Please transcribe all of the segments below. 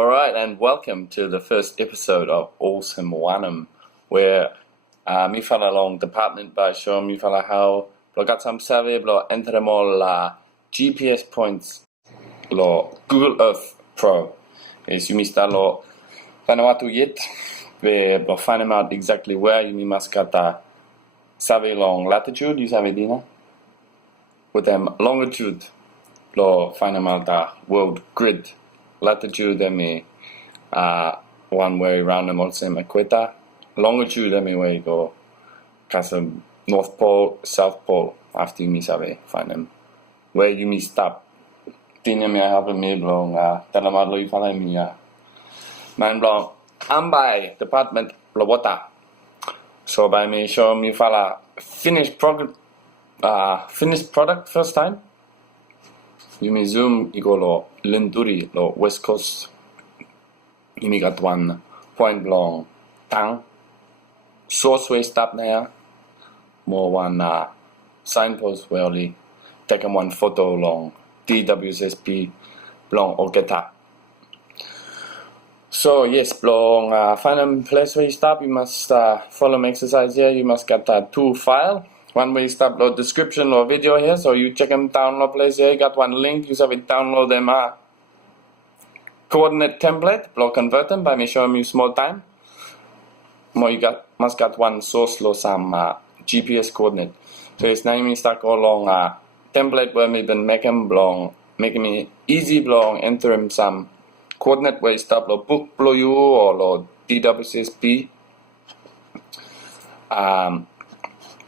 Alright, and welcome to the first episode of Olsem Wanem, where mi fala long department by show mi fala how lo got some survey lo entremo la GPS points lo Google Earth Pro. Is you mi sta lo Vanuatu yet, where lo find them out exactly where you must get survey long latitude, you survey dina, with them longitude lo find them out the world grid. Latitude one way around the Olsem equator. Longitude way go kasi North Pole, South Pole after you sabi find them. Where you stop. Tinya mi help me blong talamat lo ifala mi man blong ambay department lobota. So by me show me fala finished product first time. You may zoom you go lo Linduri lo West Coast. You may got one point long tang. Source way stop na more one signpost where only take one photo long DWSP long Ogeta. So yes, long find a place where you stop. You must follow my exercise here. You must get two file. One way stop lo description or video here, so you check them download place here. You got one link. You have it download them coordinate template. Lo convert them by me showing you small time. More you must got one source lo some GPS coordinate. So it's now me start go along template where me been making me easy blong enter them some coordinate where you stop lo book blow you or lo DWSP.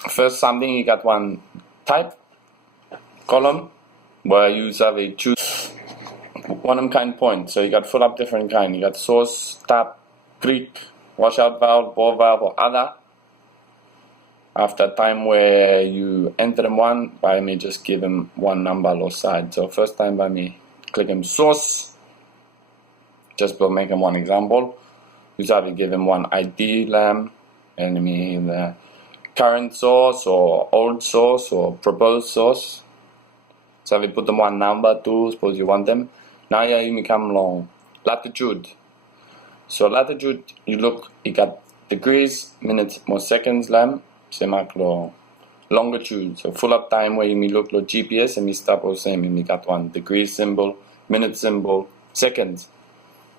First something you got one type column where you have a choose one kind point. So you got full up different kind. You got source, tap, Greek, washout valve, bore valve or other. After time where you enter them one, by me just give them one number or side. So first time by me click them source. Just will make them one example. You have to give them one ID lamb and me the current source or old source or proposed source. So we put them one number too, suppose you want them. Now you become long latitude. So latitude you got degrees, minutes, more seconds lamb. So mark lo longitude. So full up time where you look lo GPS and me stop or same you got one degrees symbol, minute symbol, seconds.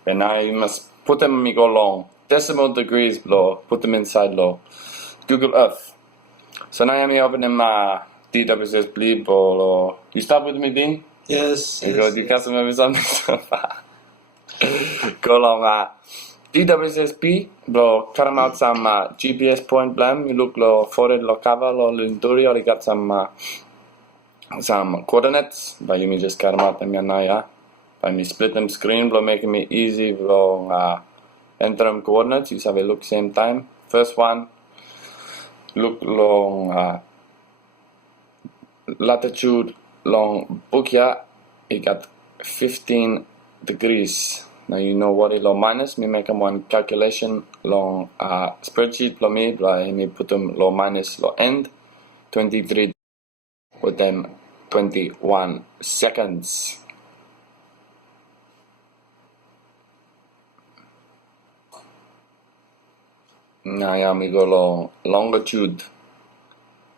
And now you must put them go long. Decimal degrees lo, put them inside lo Google Earth. So now I'm open them DWS bleep or you stop with me, Dean? Yes. Because you got some something. Go along DWSP bro cut them out some GPS point blam. You look lo forward lo cover lo linduri or you got some coordinates, but you may just cut them out them ya. By me split them screen bro making me easy bro enter them coordinates. You have a look same time. First one look long latitude long book here it got 15 degrees. Now you know what it lo minus me make them one calculation long spreadsheet lo me put them lo minus lo end 23 with them 21 seconds. Now me go long longitude.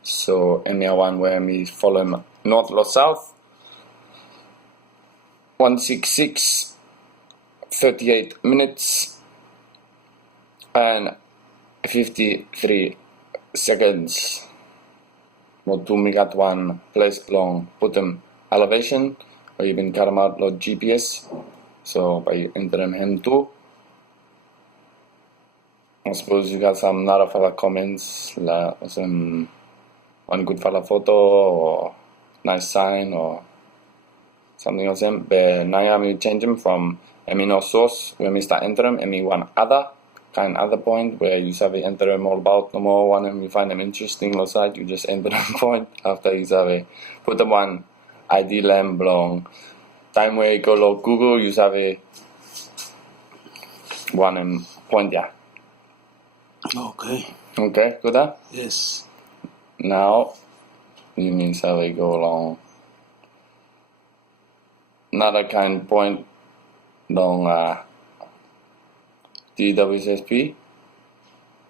So any one where me follow north or south 166 38 minutes and 53 seconds. More two me got one place long put them elevation or even cut them out lo GPS. So by enter them him too. I suppose you got some lot of other comments, some one good fella photo or nice sign or something else. But now I change them from no source where we start enter them one other point where you have enter them all about no more one and you find them interesting or side you just enter them point after you have put them one ID lamb long time where you go lo Google you have one point yeah. Okay, good. Yes. Now you means how we go along another kind point long DWSP.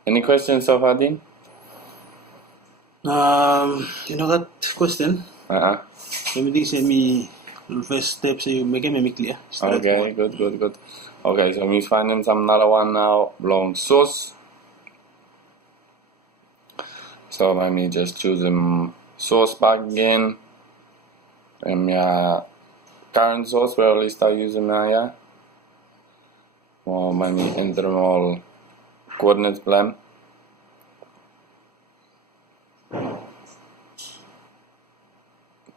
Any questions so far, Dean? You know that question? Maybe send me the first step so you make it clear. Okay, good. Okay, so we find him some another one now, long source. So let me just choose him source back again. And current source where I start using now, or maybe enter all coordinates plan.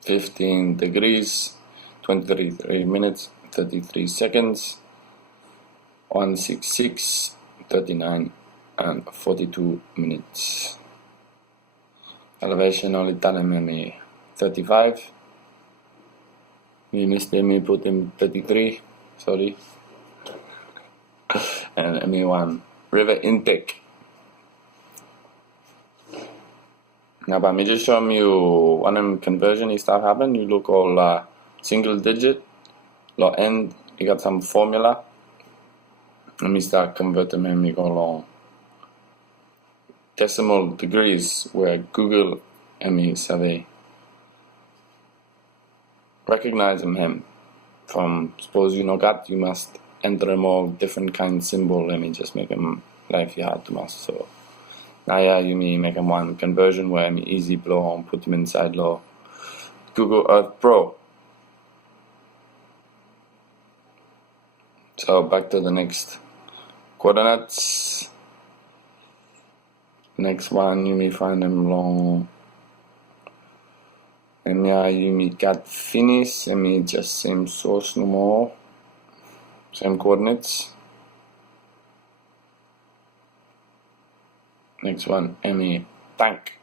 $15, 23 minutes, 33 seconds, 166, 39, and 42 minutes. Elevation only time me 35. We missed him, we put him 33, sorry. And ME1 river intake. Now, but me just show you Wanem conversion is stuff happen. You look all single digit, low end, you got some formula. Let me start converting them, you go along decimal degrees where Google ME survey recognize him from suppose you know that you must enter them all different kind of symbol. Let me just make them life hard to master. So now you may make them one conversion where I'm easy blow home, put them inside low Google Earth Pro. So back to the next coordinates. Next one you may find them long. And you may got finish. Let me just same source no more. Same coordinates. Next one, ME tank.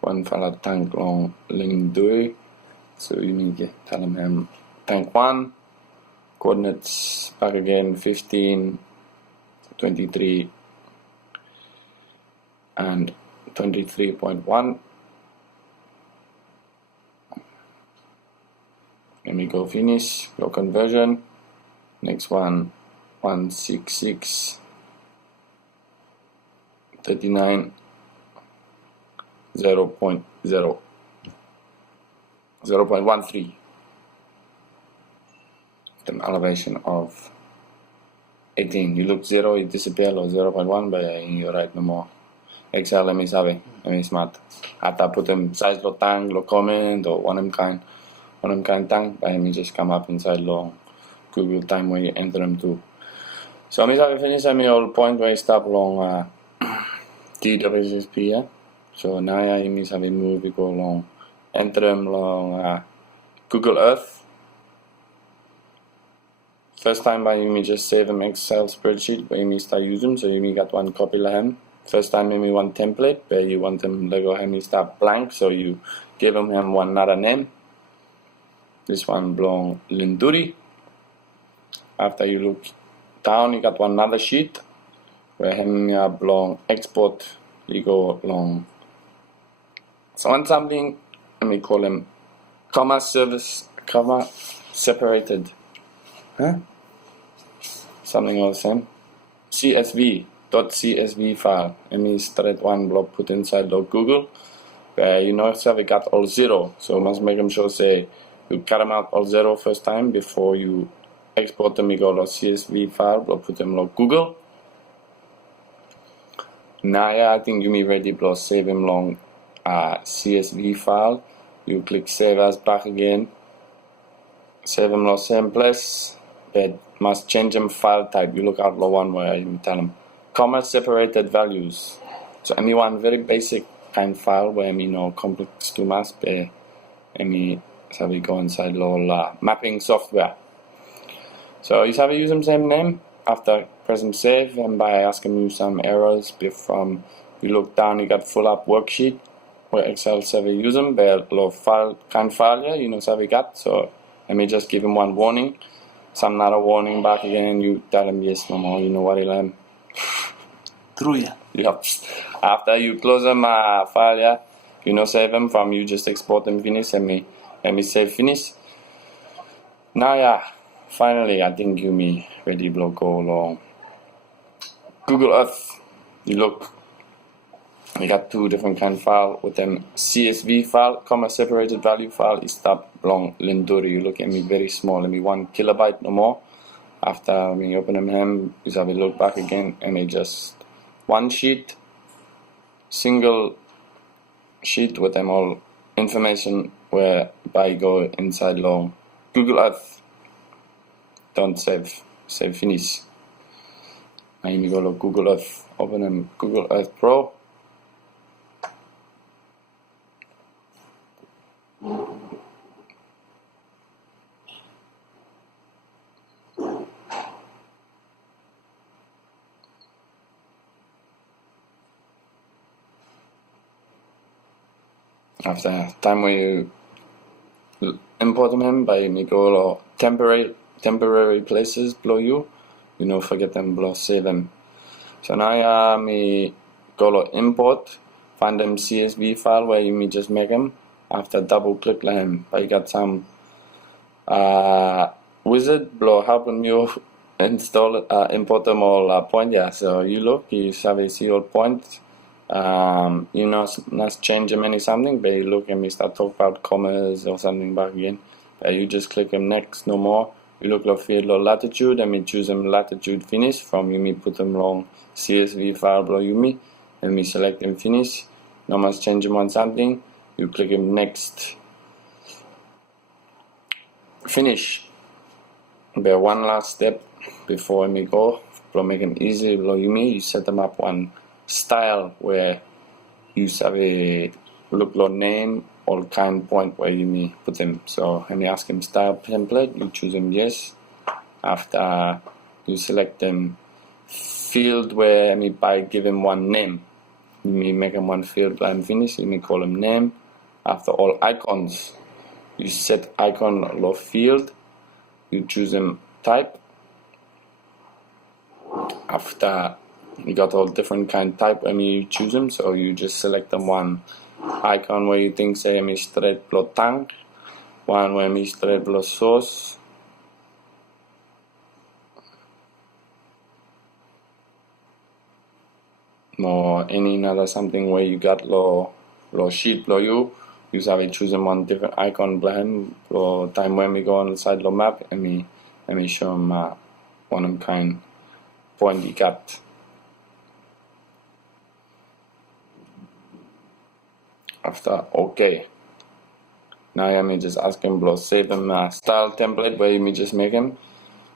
One fella tank long ling dui. So you need to tell him tank 1. Coordinates back again 15, 23, and 23.1. Let me go finish, go conversion. Next one, 166, 39, 0.13. An elevation of 18. You look 0, it disappears, or 0.1, but you're right no more. Excel, let me sabi, let me smart. After put them size lo tang, lo comment, or one kind tang, but me just come up inside lo Google time where you enter them too. So me sabi finish I all point where I stop long DWSP, yeah. So now you me sabi move we go long enter them long Google Earth. First time by you may just save them Excel spreadsheet where you may start using them, so you may got one copy of them. First time you may want template where you want them Lego him start blank, so you give him one another name. This one belong Linduri. After you look down you got one another sheet where him belong export you go long. So on something let me call him comma separated. Something Olsem. CSV file. And me straight one block put inside the Google. You know so we got all 0. So must make them sure say you cut them out all 0 first time before you export them. You go to CSV file, block put them on Google. Now I think you may ready block save them long CSV file. You click save as back again. Save them long same place. But must change them file type. You look out the one where you tell them comma separated values. So any one very basic kind file where no complex too much, but any so we go inside the mapping software. So you have to use them same name after pressing save, and by asking you some errors from you look down you got full up worksheet where Excel server use them, but low file kind failure, you know so we got. So let me just give him one warning. Some another warning back again and you tell him yes no more, you know what he'll am. True, yeah. Yep. After you close them file, yeah, you know save them from you just export them finish and me save finish. Now yeah, finally I think you me ready blow go along Google Earth, you look, you got two different kind of file with them CSV file, comma separated value file is stop long linduri. You look at me very small, let me 1 kilobyte no more. After we open them, you have a look back again and it just one sheet, single sheet with them all information where by go inside long Google Earth. Don't save finish. And you go to Google Earth, open them Google Earth Pro. After time when you import them by me go to temporary places below you know, forget them below, save them. So now me go to import, find them CSV file where you me just make them. After double click them, I got some wizard below helping you install import them all point. Yeah, so you look, you have a see all point. You know, not change them any something, but you look and we start talk about commas or something back again. You just click them next, no more. You look like field or latitude, and we choose them latitude finish. From you me put them long CSV file below you me, and we select them finish. No must change them on something. You click them next, finish. But one last step before we go, to make them easy below you me, you set them up one style where you have a look like name all kind point where you may put them. So when you ask him style template, you choose them yes. After you select them field where me by give him one name, you may make him one field line finish, you may call him name. After all icons, you set icon or field, you choose them type. After you got all different kind type when you choose them, so you just select them one icon where you think say me straight below tank, one where me straight below source, or any other something where you got low sheet below you have to choose them one different icon behind or time when we go on the side low map and me show them one of kind point you got. After OK, now I may just ask him below save them style template where you may just make him.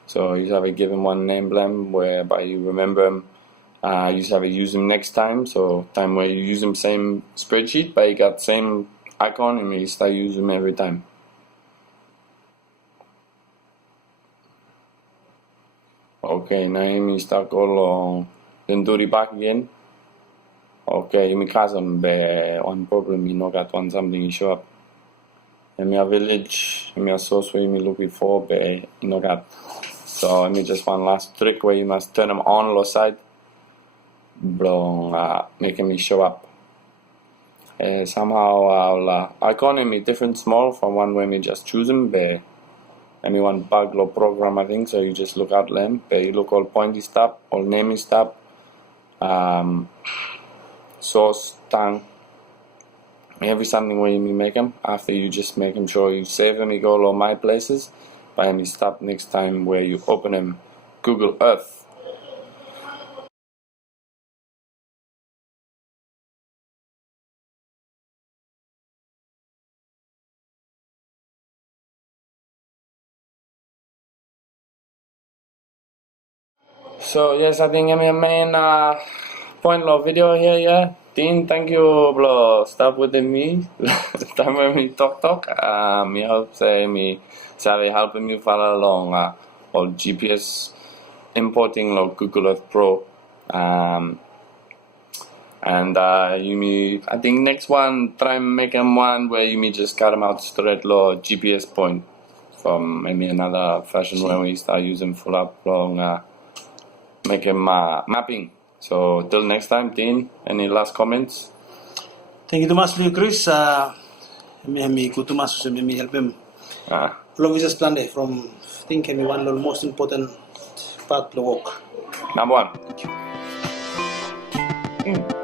So you have to give him one name blem whereby you remember him. You have to use him next time. So time where you use him same spreadsheet, but you got same icon and you start using him every time. Okay, now you start go along, then do it back again. Okay, you may cause them one problem, you know got one something you show up. In your village, in your source where you may look before, but you know got. So I mean just one last trick where you must turn them on low side, making me show up. Somehow I'll icon in me different small from one where me just choose them, but I mean one bug low program I think, so you just look out them, but you look all pointy stop, all naming stop. Source, tongue, every something where you make them. After you just make them sure you save them, you go to all my places. But me stop next time where you open them Google Earth. So yes, I think I'm your main point of video here, yeah. Dean, thank you bro. Stop with me. Time when me talk. Me help say me sorry helping you follow along all GPS importing like Google Earth Pro. And you may I think next one try and make them one where you may just cut them out straight low GPS point from maybe another fashion where we start using full up long make them mapping. So till next time, Dean, any last comments? Thank you too much, Chris. Me go too much, so me help him. Long business plan day from I think one of the most important part of the work. Number one. Mm.